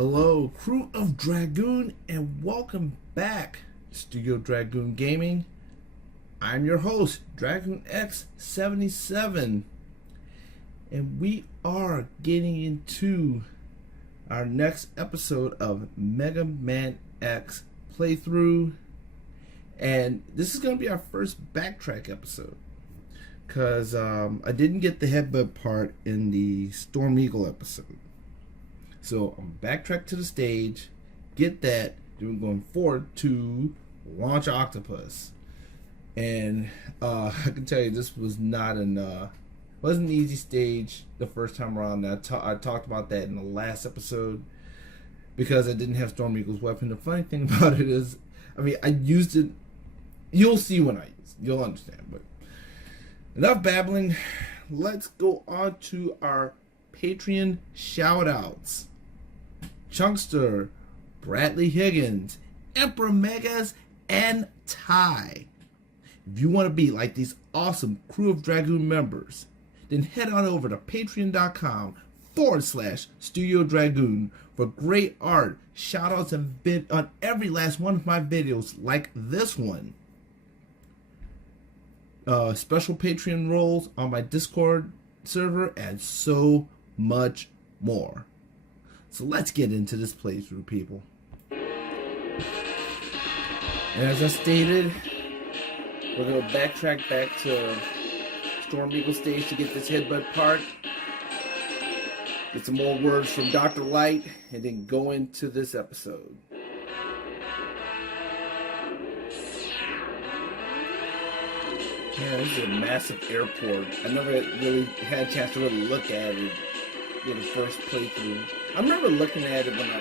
Hello, crew of Dragoon, and welcome back, Studio Dragoon Gaming. I'm your host, Dragoon X77, and we are getting into our next episode of Megaman X playthrough, and this is going to be our first backtrack episode, because I didn't get the headbutt part in the Storm Eagle episode. So I'm backtracked to the stage, get that, then we're going forward to Launch Octopus. And I can tell you this was not wasn't an easy stage the first time around. I talked about that in the last episode because I didn't have Storm Eagle's weapon. The funny thing about it is, I used it. You'll see when I use it. You'll understand. But enough babbling. Let's go on to our Patreon shout-outs. Chunkster, Bradley Higgins, Emperor Megas, and Ty. If you want to be like these awesome Crew of Dragoon members, then head on over to patreon.com/Studio Dragoon for great art, shoutouts, and bid on every last one of my videos like this one. Special Patreon roles on my Discord server, and so much more. So let's get into this playthrough, people. And as I stated, we're going to backtrack back to Storm Eagle stage to get this headbutt part, get some more words from Dr. Light, and then go into this episode. Yeah, this is a massive airport. I never really had a chance to really look at it in the first playthrough. I remember looking at it when I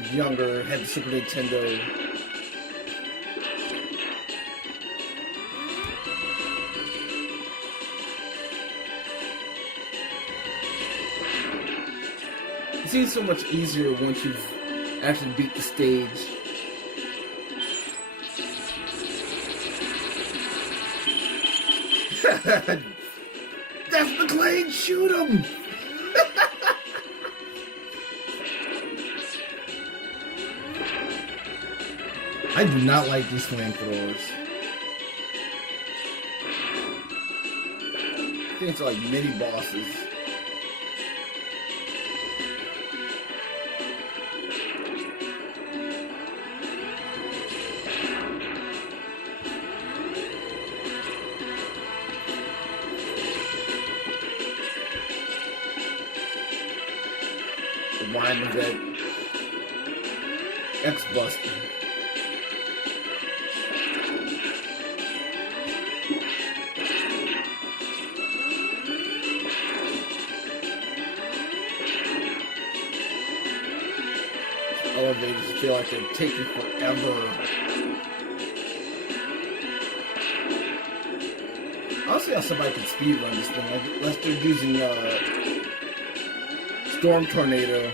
was younger, had the Super Nintendo. It seems so much easier once you've actually beat the stage. That's McClane, shoot him! I do not like these flamethrowers. I think it's like mini bosses. The wine of that X-Buster. Elevators feel like they're taking forever. I'll see how somebody can speedrun this thing. Unless they're using Storm Tornado.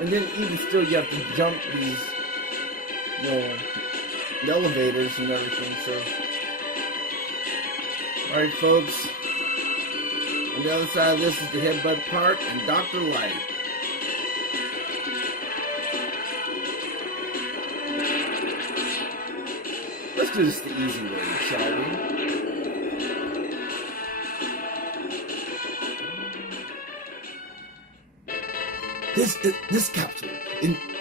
And then even still you have to jump these the elevators and everything, so. Alright folks. On the other side of this is the headbutt part and Dr. Light. Let's do this the easy way, shall we? This capsule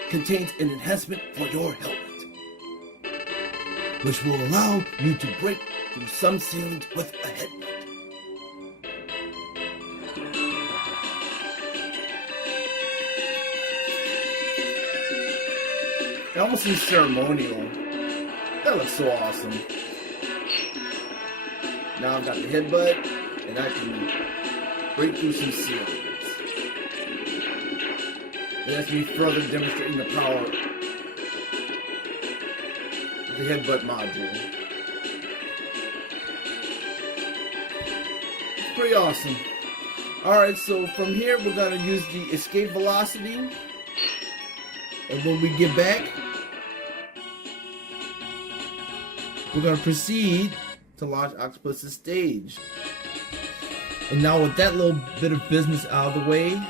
contains an enhancement for your helmet, which will allow you to break through some ceilings with a headbutt. It almost seems ceremonial. That looks so awesome. Now I've got the headbutt, and I can break through some ceilings. And that's me further demonstrating the power of the headbutt module. It's pretty awesome. Alright, so from here we're going to use the escape velocity. And when we get back, we're going to proceed to Launch Octopus's stage. And now with that little bit of business out of the way,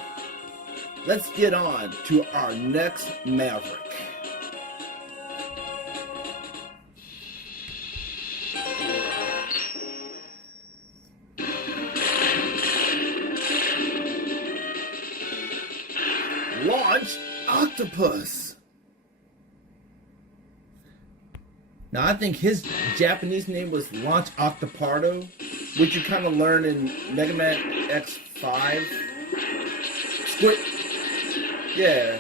let's get on to our next Maverick. Launch Octopus. Now I think his Japanese name was Launch Octopardo, which you kind of learn in Megaman X5. Squid. Yeah.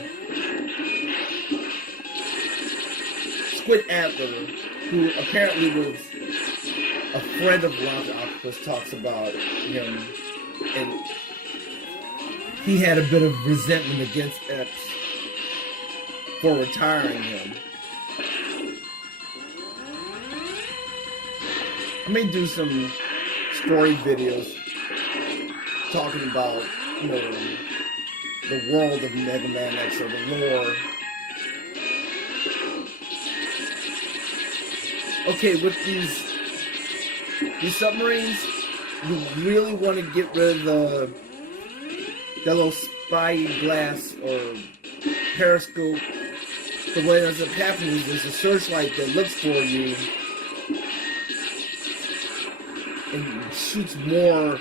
Squid Antler, who apparently was a friend of Launch Octopus, talks about him, and he had a bit of resentment against X for retiring him. I may do some story videos talking about, you know, the world of Mega Man X or the lore. Okay, with these submarines, you really want to get rid of that little spyglass or periscope. So what ends up happening is there's a searchlight that looks for you and shoots more.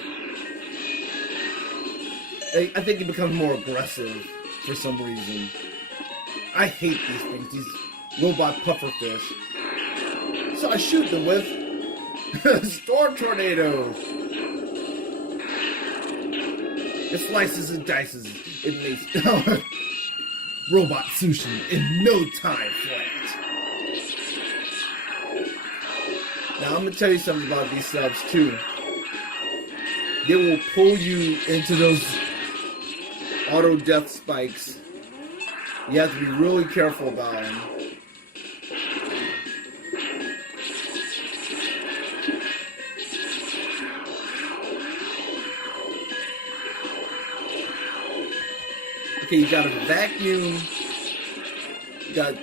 I think it becomes more aggressive for some reason. I hate these things, these robot pufferfish. So I shoot them with Storm Tornado. It slices and dices. It makes robot sushi in no time flat. Now I'm gonna tell you something about these subs too. They will pull you into those auto death spikes. You have to be really careful about them. Okay, you got a vacuum, you got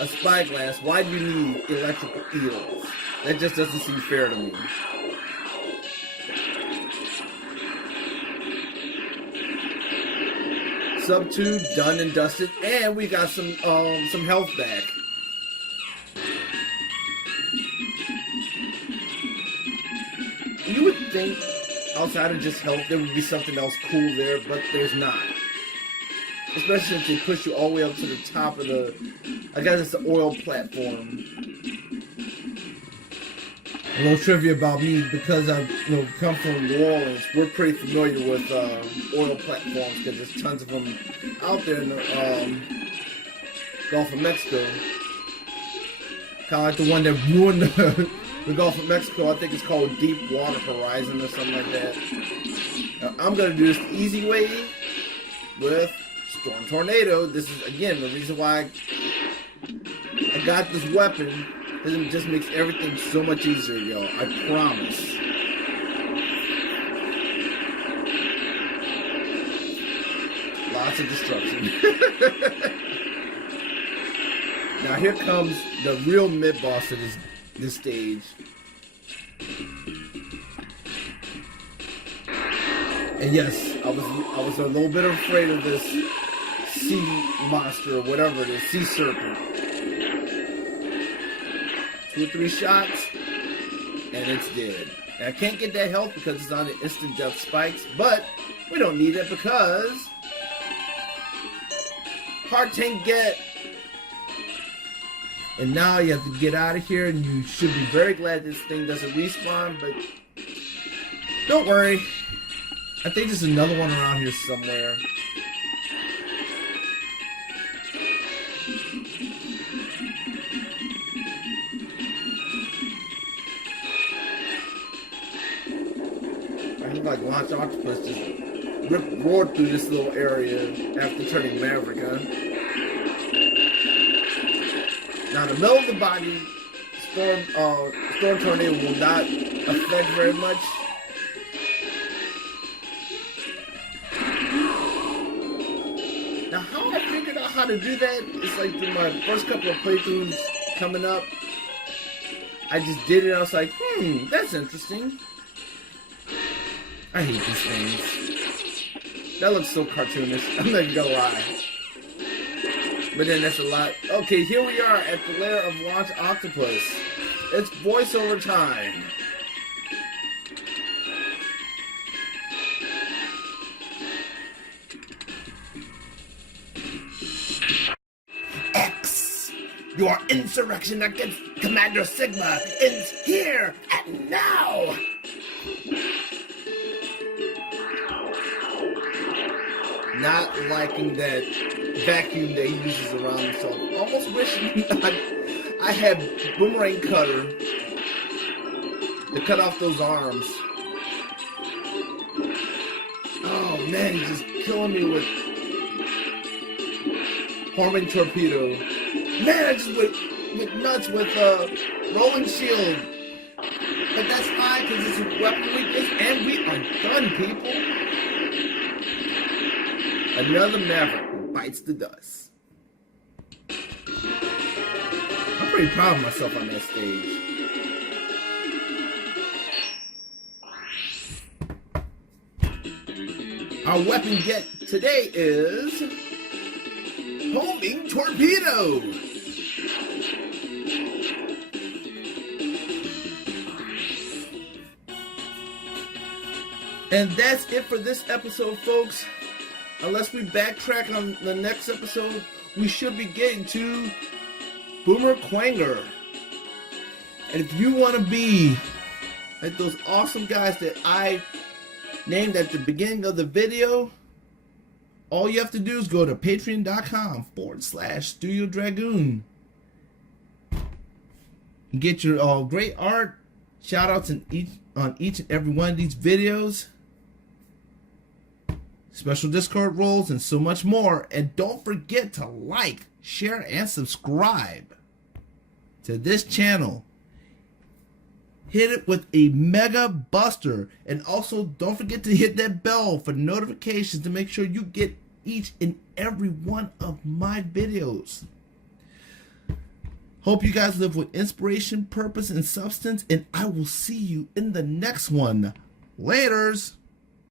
a spyglass. Why do you need electrical eels? That just doesn't seem fair to me. Sub 2 done and dusted, and we got some health back. You would think outside of just health there would be something else cool there, but there's not. Especially since they push you all the way up to the top of the, I guess it's the oil platform. A little trivia about me, because I come from New Orleans, we're pretty familiar with oil platforms because there's tons of them out there in the Gulf of Mexico. Kind of like the one that ruined the Gulf of Mexico. I think it's called Deepwater Horizon or something like that. Now, I'm going to do this the easy way with Storm Tornado. This is, again, the reason why I got this weapon. It just makes everything so much easier, y'all. I promise. Lots of destruction. Now here comes the real mid-boss of this stage. And yes, I was a little bit afraid of this sea monster or whatever it is, sea serpent. 2 or 3 shots, and it's dead. And I can't get that health because it's on the instant death spikes, but we don't need it because hard tank get. And now you have to get out of here, and you should be very glad this thing doesn't respawn, but don't worry. I think there's another one around here somewhere. Like Launch Octopus just roared through this little area after turning Maverick, huh? Now the middle of the body, Storm Tornado will not affect very much. Now how I figured out how to do that, it's like through my first couple of playthroughs coming up, I just did it. I was like, that's interesting. I hate these things. That looks so cartoonish. I'm not even gonna lie. But then that's a lot. Okay, here we are at the lair of Launch Octopus. It's voiceover time. X, your insurrection against Commander Sigma ends here and now. Not liking that vacuum that he uses around himself. Almost wishing I had boomerang cutter to cut off those arms. Oh man, he's just killing me with homing torpedo. Man, I just went nuts with rolling shield. But that's fine because it's a weapon weakness and we are done, people. Another Maverick bites the dust. I'm pretty proud of myself on that stage. Our weapon get today is homing torpedo. And that's it for this episode, folks. Unless we backtrack on the next episode, we should be getting to Boomer Quanger. And if you want to be like those awesome guys that I named at the beginning of the video, all you have to do is go to patreon.com/Studio Dragoon. Get your great art, shout outs on each and every one of these videos, special Discord roles, and so much more. And don't forget to like, share, and subscribe to this channel. Hit it with a mega buster. And also don't forget to hit that bell for notifications to make sure you get each and every one of my videos. Hope you guys live with inspiration, purpose, and substance. And I will see you in the next one. Laters.